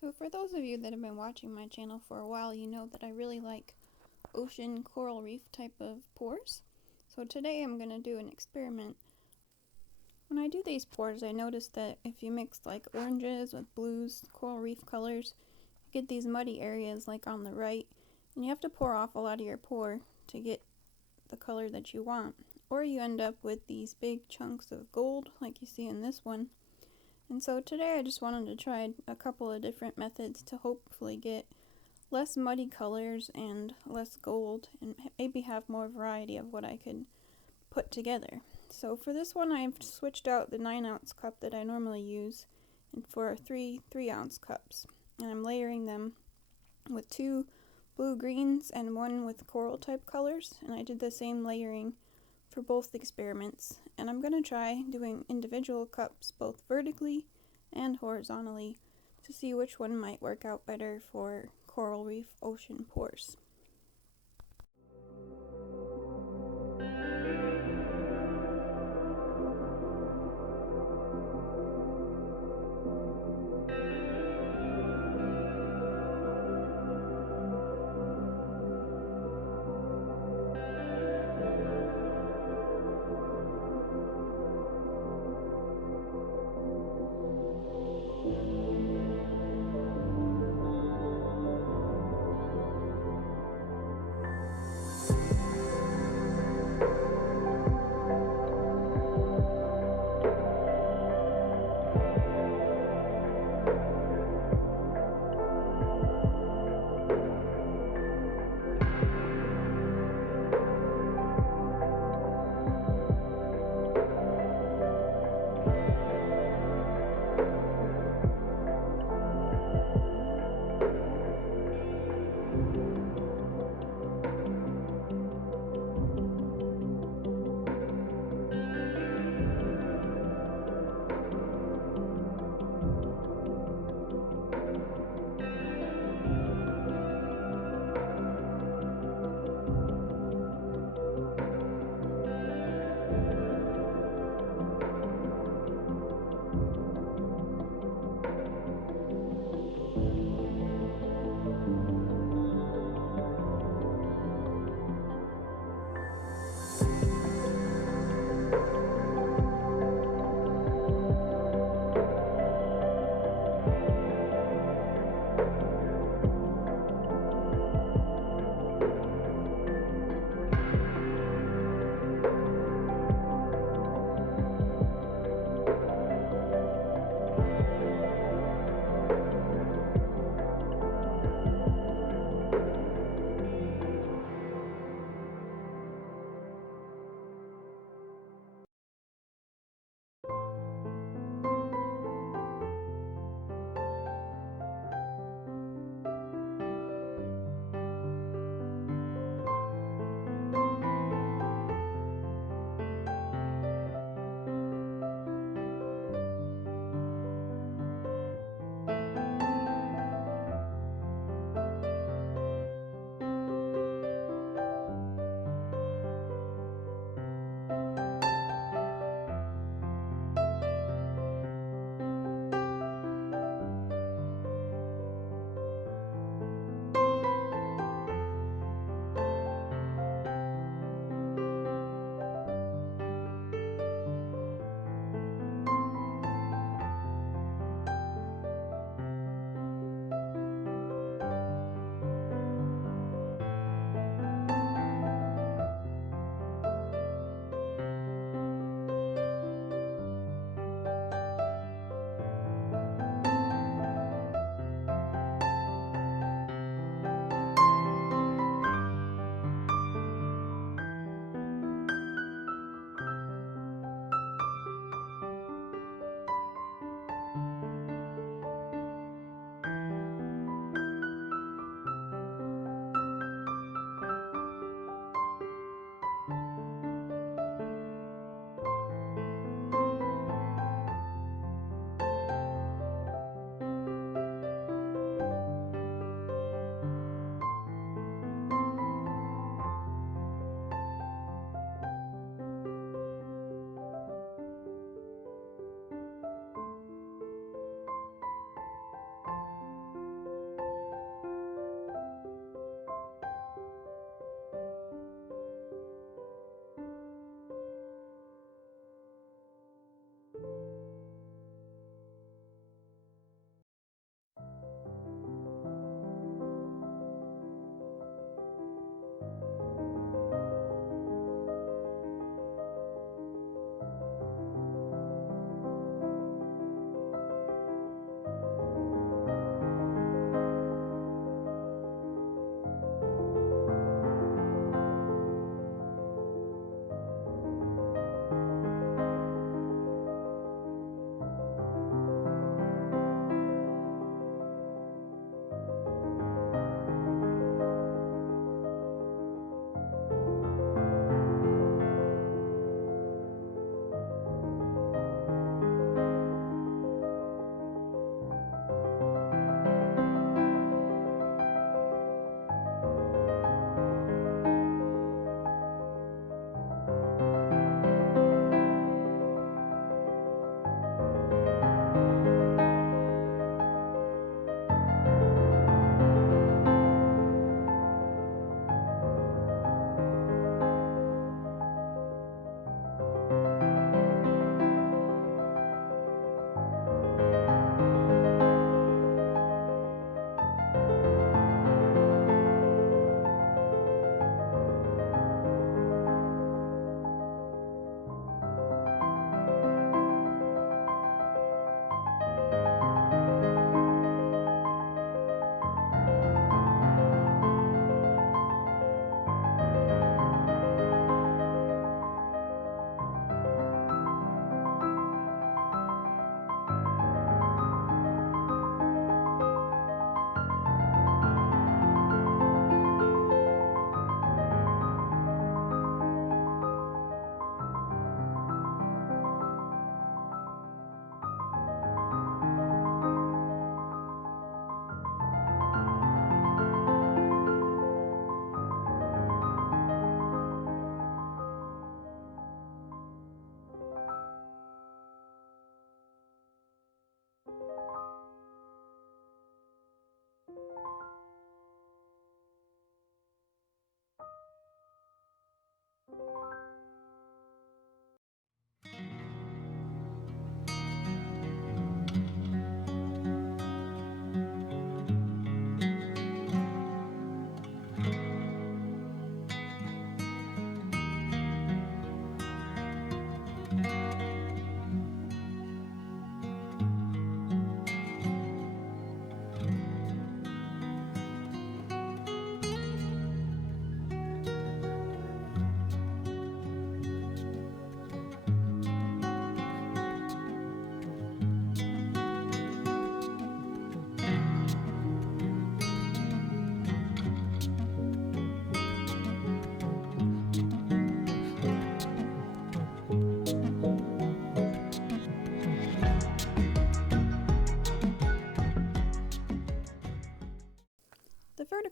So for those of you that have been watching my channel for a while, you know that I really like ocean coral reef type of pours. So today I'm going to do an experiment. When I do these pours, I noticed that if you mix like oranges with blues, coral reef colors, you get these muddy areas like on the right, and you have to pour off a lot of your pour to get the color that you want. Or you end up with these big chunks of gold like you see in this one. And so today I just wanted to try a couple of different methods to hopefully get less muddy colors and less gold, and maybe have more variety of what I could put together. So for this one I've switched out the 9-ounce cup that I normally use and for three 3-ounce cups. And I'm layering them with 2 blue greens and 1 with coral type colors, and I did the same layering for both experiments, and I'm going to try doing individual cups both vertically and horizontally to see which one might work out better for coral reef ocean pours.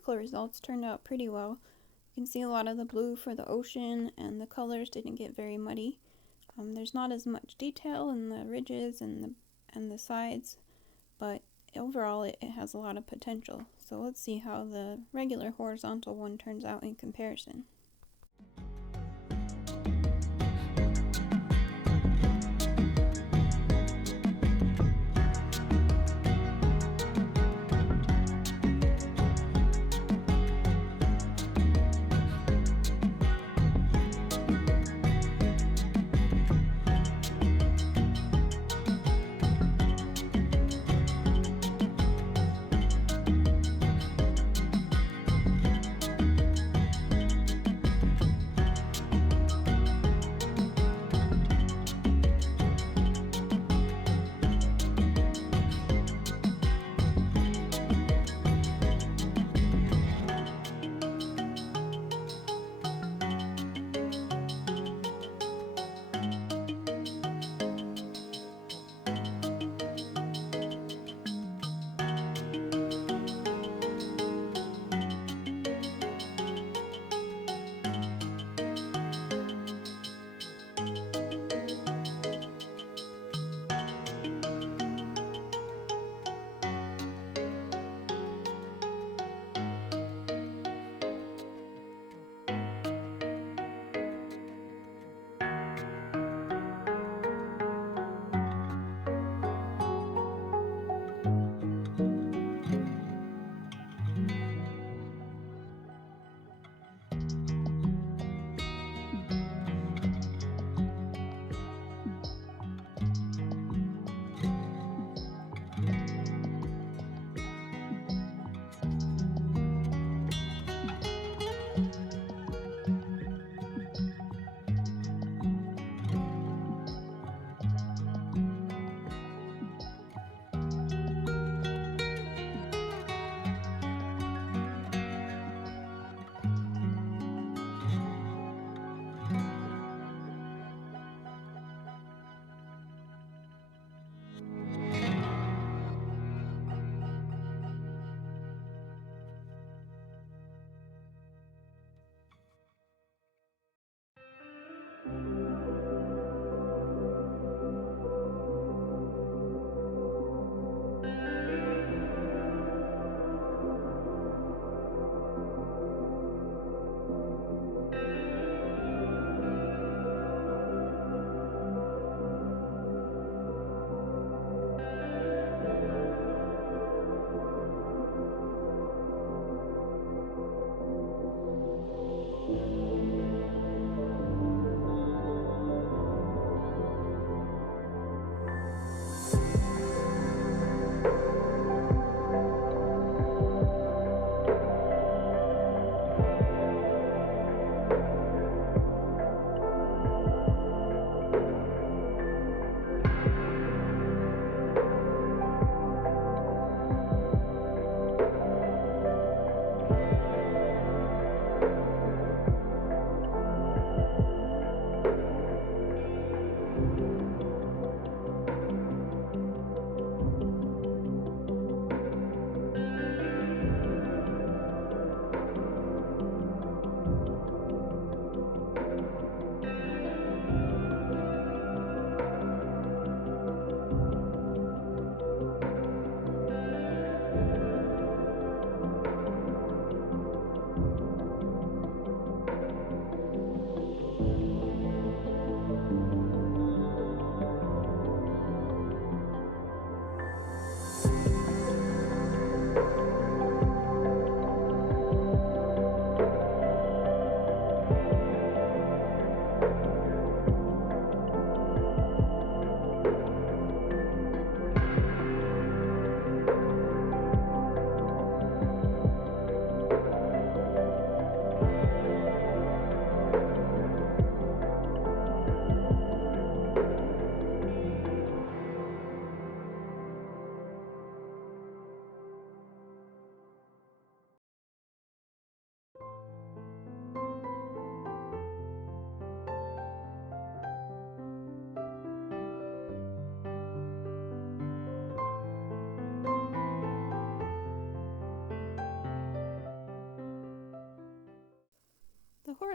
optical results turned out pretty well. You can see a lot of the blue for the ocean, and the colors didn't get very muddy. There's not as much detail in the ridges and the sides, but overall it has a lot of potential. So let's see how the regular horizontal one turns out in comparison.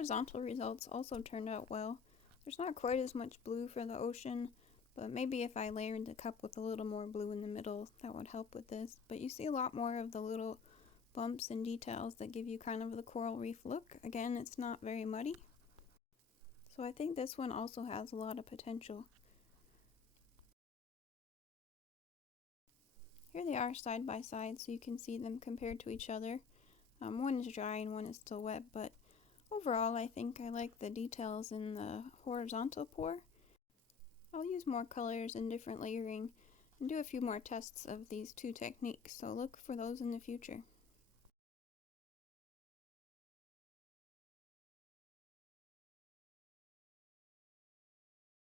horizontal results also turned out well. There's not quite as much blue for the ocean, but maybe if I layered the cup with a little more blue in the middle, that would help with this. But you see a lot more of the little bumps and details that give you kind of the coral reef look. Again, it's not very muddy. So I think this one also has a lot of potential. Here they are side by side so you can see them compared to each other. One is dry and one is still wet, but overall I think I like the details in the horizontal pour. I'll use more colors and different layering and do a few more tests of these two techniques, so look for those in the future.